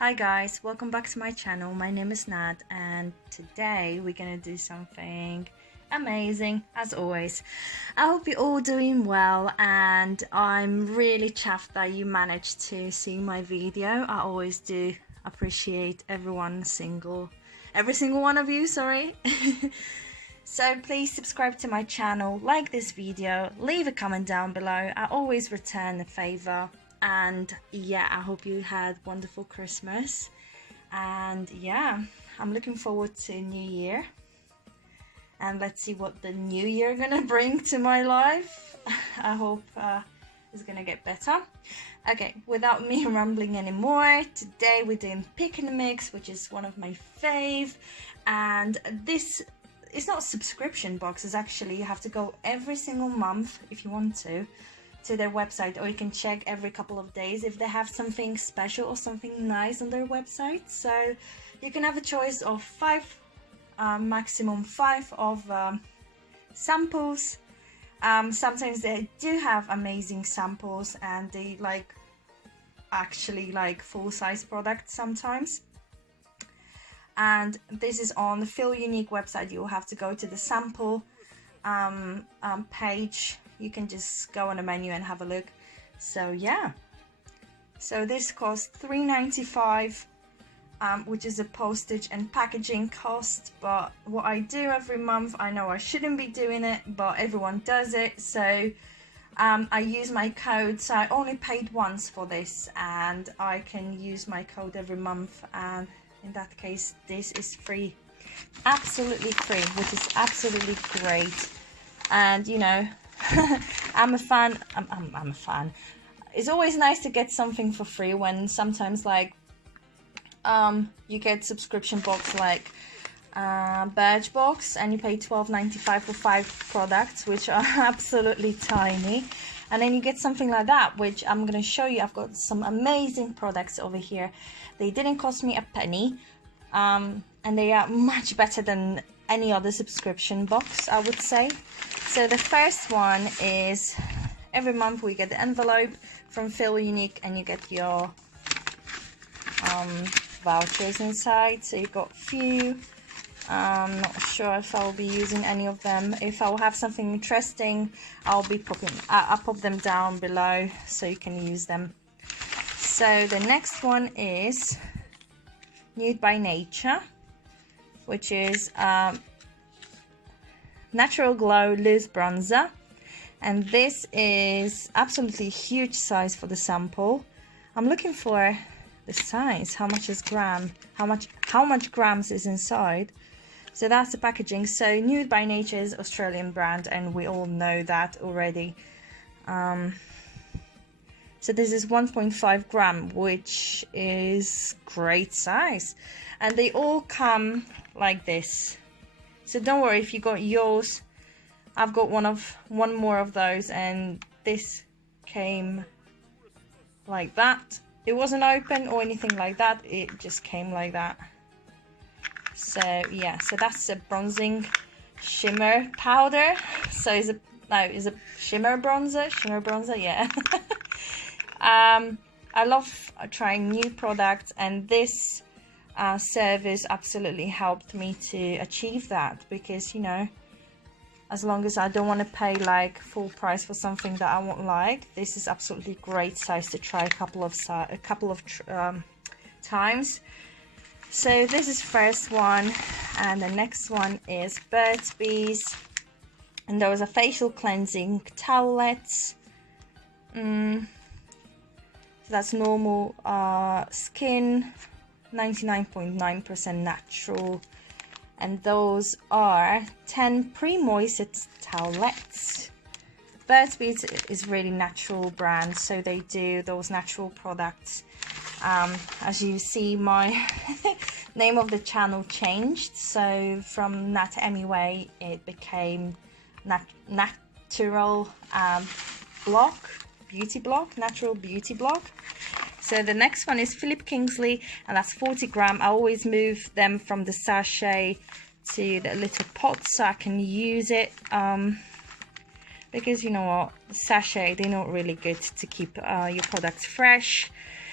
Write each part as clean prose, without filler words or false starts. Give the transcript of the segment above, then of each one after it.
Hi guys, welcome back to my channel. My name is Nat and today we're gonna do something amazing as always. I hope you're all doing well and I'm really chuffed that you managed to see my video. I always do appreciate every single one of you, sorry. So please subscribe to my channel, like this video, leave a comment down below. I always return the favor. And yeah, I hope you had wonderful Christmas, and yeah, I'm looking forward to New Year, and let's see what the new year gonna bring to my life. I hope it's gonna get better. Okay, without me rambling anymore, today we're doing pick and mix, which is one of my fave, and this is not a subscription box. It's actually, you have to go every single month if you want to their website, or you can check every couple of days if they have something special or something nice on their website. So you can have a choice of maximum five of samples. Sometimes they do have amazing samples and they actually full-size products sometimes. And this is on the Feel Unique website. You'll have to go to the sample page. You can just go on the menu and have a look. So yeah, so this costs $3.95, which is a postage and packaging cost. But what I do every month, I know I shouldn't be doing it, but everyone does it. So I use my code. So I only paid once for this, and I can use my code every month. And in that case, this is free, absolutely free, which is absolutely great. And you know, I'm a fan. I'm a fan. It's always nice to get something for free when sometimes you get subscription box like BIRCHBOX and you pay $12.95 for 5 products, which are absolutely tiny, and then you get something like that, which I'm gonna show you. I've got some amazing products over here. They didn't cost me a penny, and they are much better than any other subscription box, I would say. So the first one is, every month we get the envelope from Feel Unique and you get your vouchers inside. So you've got a few. I'm not sure if I'll be using any of them. If I'll have something interesting, I'll pop them down below so you can use them. So the next one is Nude by Nature, which is Natural Glow Loose Bronzer, and this is absolutely huge size for the sample. I'm looking for the size, how much is gram, how much grams is inside. So that's the packaging. So Nude by Nature is Australian brand, and we all know that already. So this is 1.5 gram, which is great size, and they all come like this. So don't worry if you got yours. I've got one more of those, and this came like that. It wasn't open or anything like that. It just came like that. So yeah, so that's a bronzing shimmer powder. So is a shimmer bronzer, yeah. I love trying new products, and this service absolutely helped me to achieve that, because you know, as long as I don't want to pay full price for something that I won't like, this is absolutely great size to try a couple of times. So this is first one, and the next one is Burt's Bees, and there was a facial cleansing towelettes. So that's normal skin, 99.9% natural, and those are 10 pre-moistened towelettes. Burt's Bees is really natural brand, so they do those natural products. As you see, my name of the channel changed, so from Nat Anyway it became Natural Natural Beauty Block. So the next one is Philip Kingsley, and that's 40 gram. I always move them from the sachet to the little pot so I can use it, because you know what, sachet, they're not really good to keep your products fresh.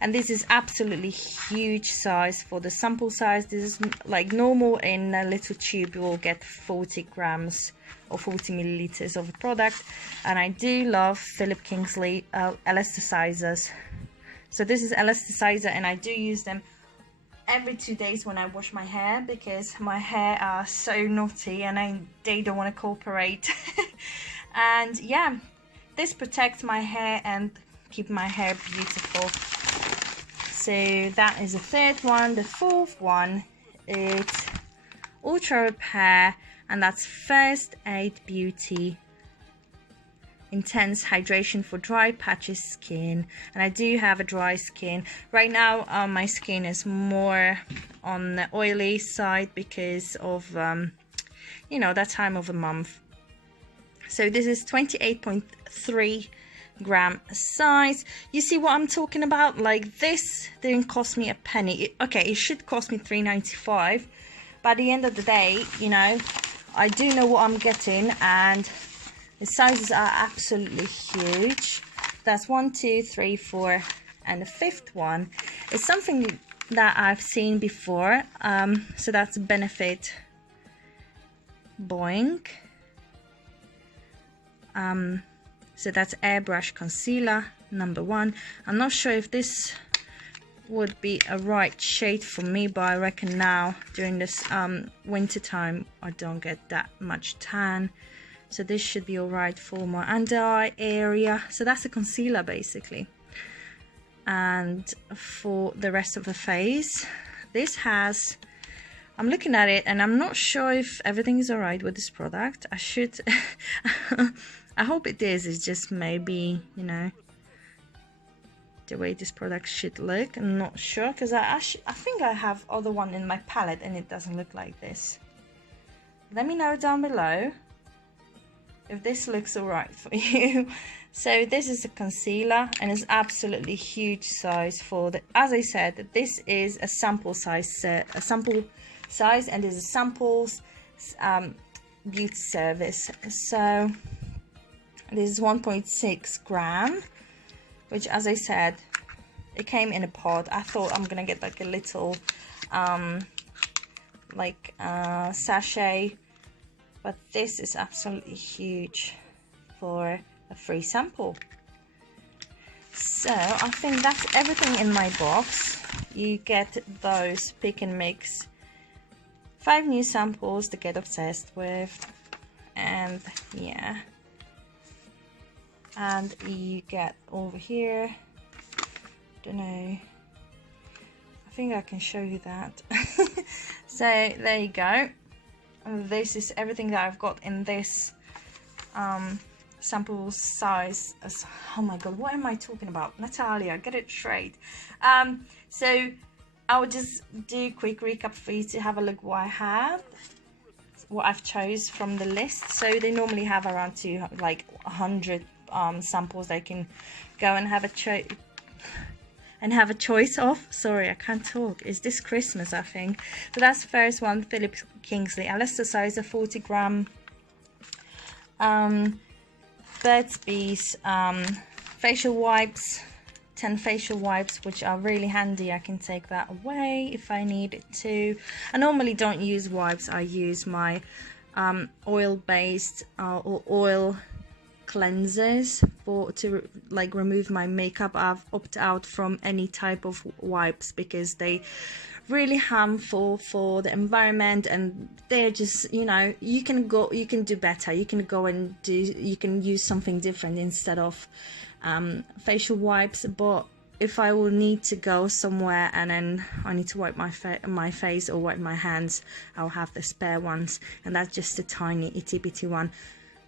and this is absolutely huge size for the sample size. This is like normal in a little tube you will get 40 grams or 40 milliliters of a product. And I do love Philip Kingsley elasticizers. So this is elasticizer, and I do use them every 2 days when I wash my hair, because my hair are so naughty and they don't want to cooperate. And yeah, this protects my hair and keep my hair beautiful. So that is the third one. The fourth one is Ultra Repair, and that's First Aid Beauty Intense Hydration for dry patchy skin. And I do have a dry skin right now. My skin is more on the oily side because of you know, that time of the month. So this is 28.3 gram size. You see what I'm talking about? Like, this didn't cost me a penny. Okay, it should cost me $3.95, but at the end of the day, you know, I do know what I'm getting, and the sizes are absolutely huge. That's 1, 2, 3, 4, and the fifth one is something that I've seen before. So that's Benefit Boing. So that's Airbrush Concealer number 1. I'm not sure if this would be a right shade for me, but I reckon now during this winter time I don't get that much tan, so this should be all right for my under eye area. So that's a concealer basically. And for the rest of the face, this has, I'm looking at it and I'm not sure if everything is all right with this product. I should I hope it is. It's just maybe, you know, the way this product should look. I'm not sure, because I think I have other one in my palette and it doesn't look like this. Let me know down below if this looks alright for you. So this is a concealer, and it's absolutely huge size for the, as I said, this is a sample size, and there's a samples beauty service. So this is 1.6 gram, which, as I said, it came in a pod. I thought I'm gonna get like a little sachet, but this is absolutely huge for a free sample. So I think that's everything in my box. You get those pick and mix 5 new samples to get obsessed with, and yeah, and you get over here, don't know, I think I can show you that. So there you go. This is everything that I've got in this sample size. Oh my god, what am I talking about, Natalia? Get it straight. So I will just do a quick recap for you to have a look what I have, what I've chose from the list. So they normally have around 100 samples they can go and have a choice of. Sorry, I can't talk. Is this Christmas, I think. So that's the first one, Philip Kingsley elasticizer, 40 gram. Burt's Bees facial wipes, 10 facial wipes, which are really handy. I can take that away if I need it to. I normally don't use wipes. I use my oil-based or oil cleansers to remove my makeup. I've opted out from any type of wipes because they really harmful for the environment, and they're just, you know, you can do better. You can use something different instead of facial wipes. But if I will need to go somewhere and then I need to wipe my face or wipe my hands, I'll have the spare ones, and that's just a tiny itty bitty one.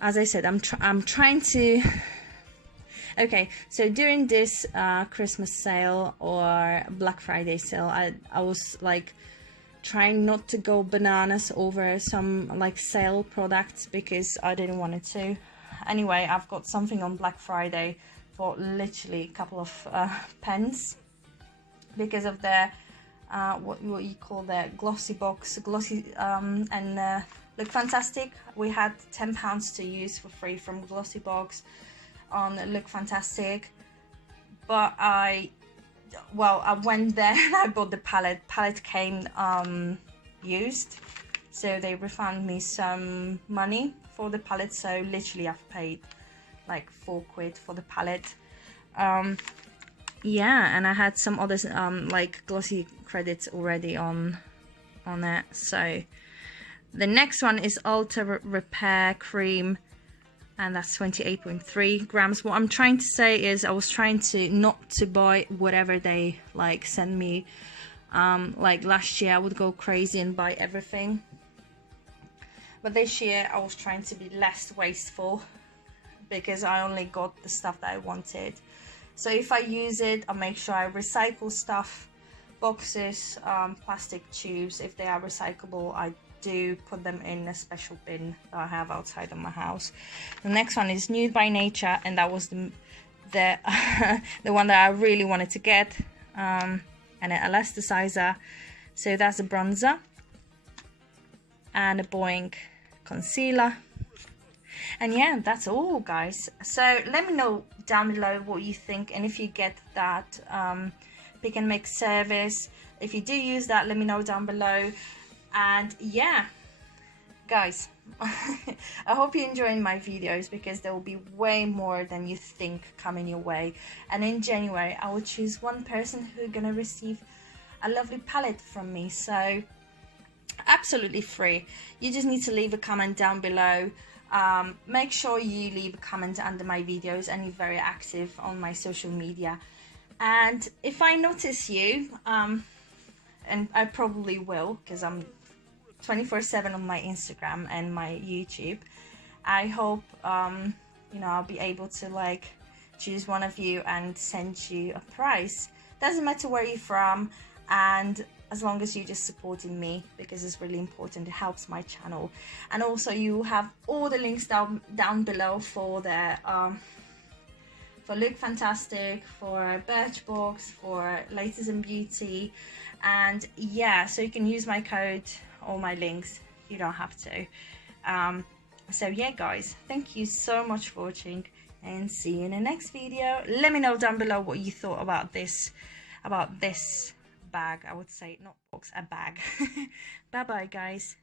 As I said, I'm trying to. Okay, so during this Christmas sale or Black Friday sale, I was like trying not to go bananas over some like sale products because I didn't want it to. Anyway, I've got something on Black Friday for literally a couple of pence because of the what you call the GLOSSYBOX, and Look Fantastic. We had £10 to use for free from GLOSSYBOX on Look Fantastic, but I well, I went there and I bought the palette came used, so they refunded me some money for the palette, so literally I've paid like £4 for the palette. Yeah, and I had some others like glossy credits already on it. So the next one is Ultra Repair Cream, and that's 28.3 grams. What I'm trying to say is I was trying to not to buy whatever they like send me. Like last year I would go crazy and buy everything, but this year I was trying to be less wasteful because I only got the stuff that I wanted. So if I use it, I'll make sure I recycle stuff, boxes, plastic tubes. If they are recyclable, I do put them in a special bin that I have outside of my house. The next one is Nude by Nature, and that was the the one that I really wanted to get, and an elasticizer. So that's a bronzer and a Boing concealer. And yeah, that's all, guys. So let me know down below what you think, and if you get that pick and mix service, if you do use that, let me know down below. And yeah, guys, I hope you're enjoying my videos, because there will be way more than you think coming your way. And in January I will choose one person who's gonna receive a lovely palette from me, so absolutely free. You just need to leave a comment down below. Make sure you leave a comment under my videos, and you're very active on my social media. And if I notice you, and I probably will, because I'm 24/7 on my Instagram and my YouTube, I hope you know, I'll be able to like choose one of you and send you a prize. Doesn't matter where you're from, and as long as you're just supporting me, because it's really important, it helps my channel. And also you have all the links down below for the for Look Fantastic, for BIRCHBOX, for Latest in Beauty, and yeah, so you can use my code, all my links, you don't have to. So yeah, guys, thank you so much for watching, and see you in the next video. Let me know down below what you thought about this bag. I would say not box, a bag. Bye bye, guys.